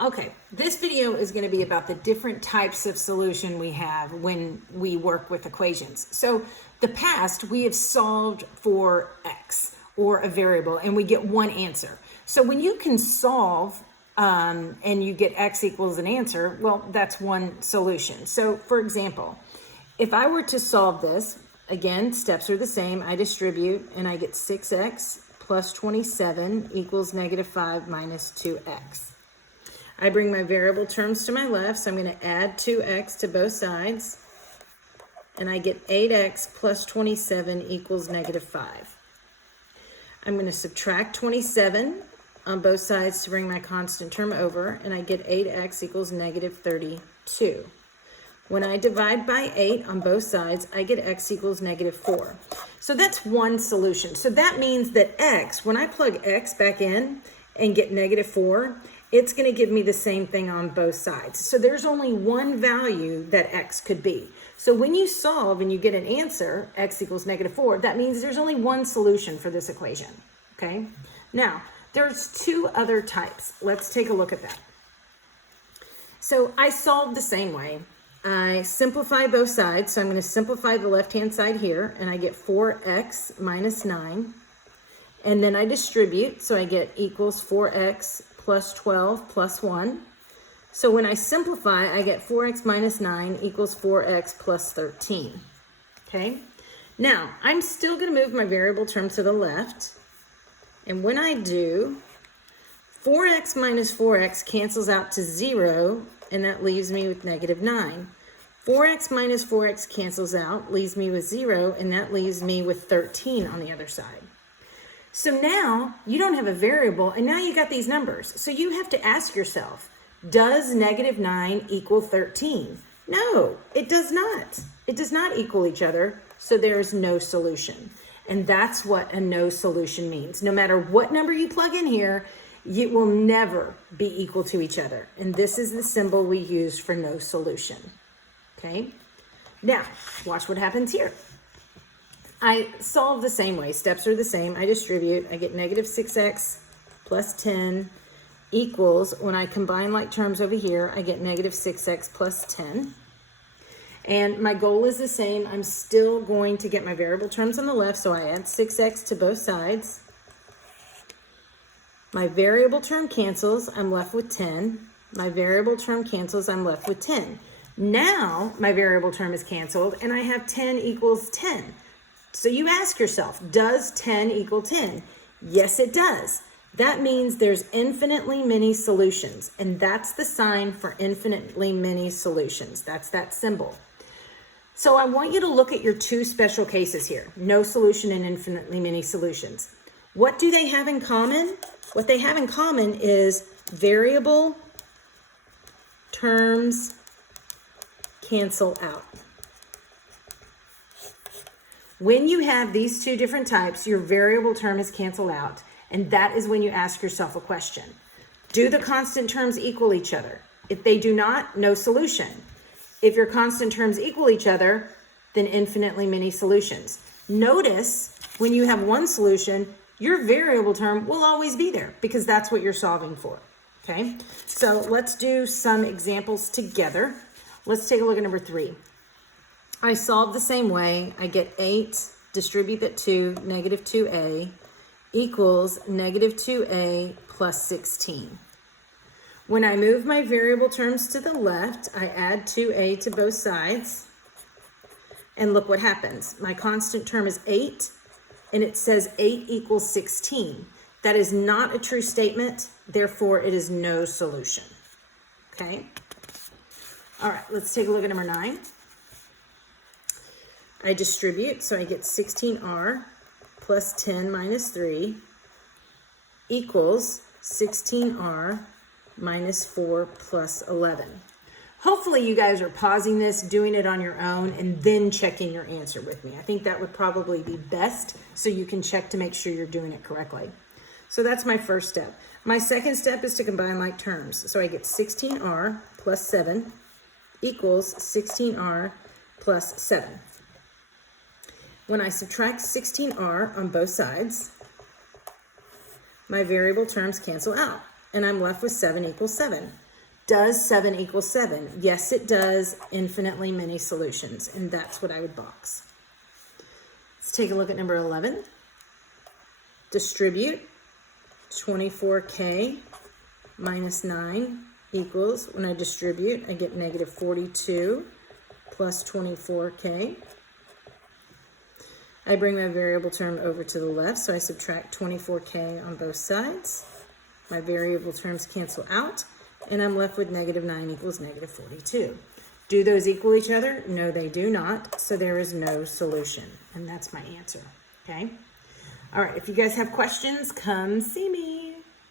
Okay, this video is going to be about the different types of solution we have when we work with equations. So the past, we have solved for x or a variable and we get one answer. So when you can solve and you get x equals an answer, well, that's one solution. So for example, if I were to solve this, again, steps are the same. I distribute and I get 6x plus 27 equals -5 minus 2x. I bring my variable terms to my left, so I'm going to add 2x to both sides, and I get 8x plus 27 equals -5. I'm going to subtract 27 on both sides to bring my constant term over, and I get 8x equals -32. When I divide by 8 on both sides, I get x equals -4. So that's one solution. So that means that x, when I plug x back in and get -4, it's going to give me the same thing on both sides. So there's only one value that x could be. So when you solve and you get an answer, x equals -4, that means there's only one solution for this equation, okay? Now, there's two other types. Let's take a look at that. So I solved the same way. I simplify both sides, so I'm going to simplify the left-hand side here, and I get 4x minus 9. And then I distribute, so I get equals 4x plus 12 plus 1. So when I simplify, I get 4x minus 9 equals 4x plus 13. Okay? Now, I'm still going to move my variable term to the left. And when I do, 4x minus 4x cancels out to 0, and that leaves me with -9. 4x minus 4x cancels out, leaves me with 0, and that leaves me with 13 on the other side. So now you don't have a variable, and now you got these numbers. So you have to ask yourself, does -9 equal 13? No, it does not. It does not equal each other, so there's no solution. And that's what a no solution means. No matter what number you plug in here, it will never be equal to each other. And this is the symbol we use for no solution. Okay? Now, watch what happens here. I solve the same way. Steps are the same. I distribute. I get -6x plus 10 equals, when I combine like terms over here, I get -6x plus 10. And my goal is the same. I'm still going to get my variable terms on the left, so I add 6x to both sides. My variable term cancels. I'm left with 10. My variable term cancels. I'm left with 10. Now my variable term is canceled, and I have 10 equals 10. So you ask yourself, does 10 equal 10? Yes, it does. That means there's infinitely many solutions, and that's the sign for infinitely many solutions. That's that symbol. So I want you to look at your two special cases here, no solution and infinitely many solutions. What do they have in common? What they have in common is variable terms cancel out. When you have these two different types, your variable term is canceled out, and that is when you ask yourself a question. Do the constant terms equal each other? If they do not, no solution. If your constant terms equal each other, then infinitely many solutions. Notice when you have one solution, your variable term will always be there because that's what you're solving for. Okay, so let's do some examples together. Let's take a look at number 3. I solve the same way. I get 8, distribute that to -2a equals -2a plus 16. When I move my variable terms to the left, I add 2a to both sides. And look what happens. My constant term is 8, and it says 8 equals 16. That is not a true statement, therefore it is no solution. Okay? All right, let's take a look at number 9. I distribute, so I get 16r plus 10 minus 3 equals 16r minus 4 plus 11. Hopefully you guys are pausing this, doing it on your own, and then checking your answer with me. I think that would probably be best so you can check to make sure you're doing it correctly. So that's my first step. My second step is to combine like terms. So I get 16r plus 7 equals 16r plus 7. When I subtract 16r on both sides, my variable terms cancel out, and I'm left with 7 equals 7. Does 7 equal 7? Yes, it does. Infinitely many solutions, and that's what I would box. Let's take a look at number 11. Distribute 24k minus 9 equals, when I distribute, I get negative 42 plus 24k. I bring my variable term over to the left, so I subtract 24k on both sides. My variable terms cancel out, and I'm left with negative 9 equals negative 42. Do those equal each other? No, they do not, so there is no solution, and that's my answer, okay? All right, if you guys have questions, come see me.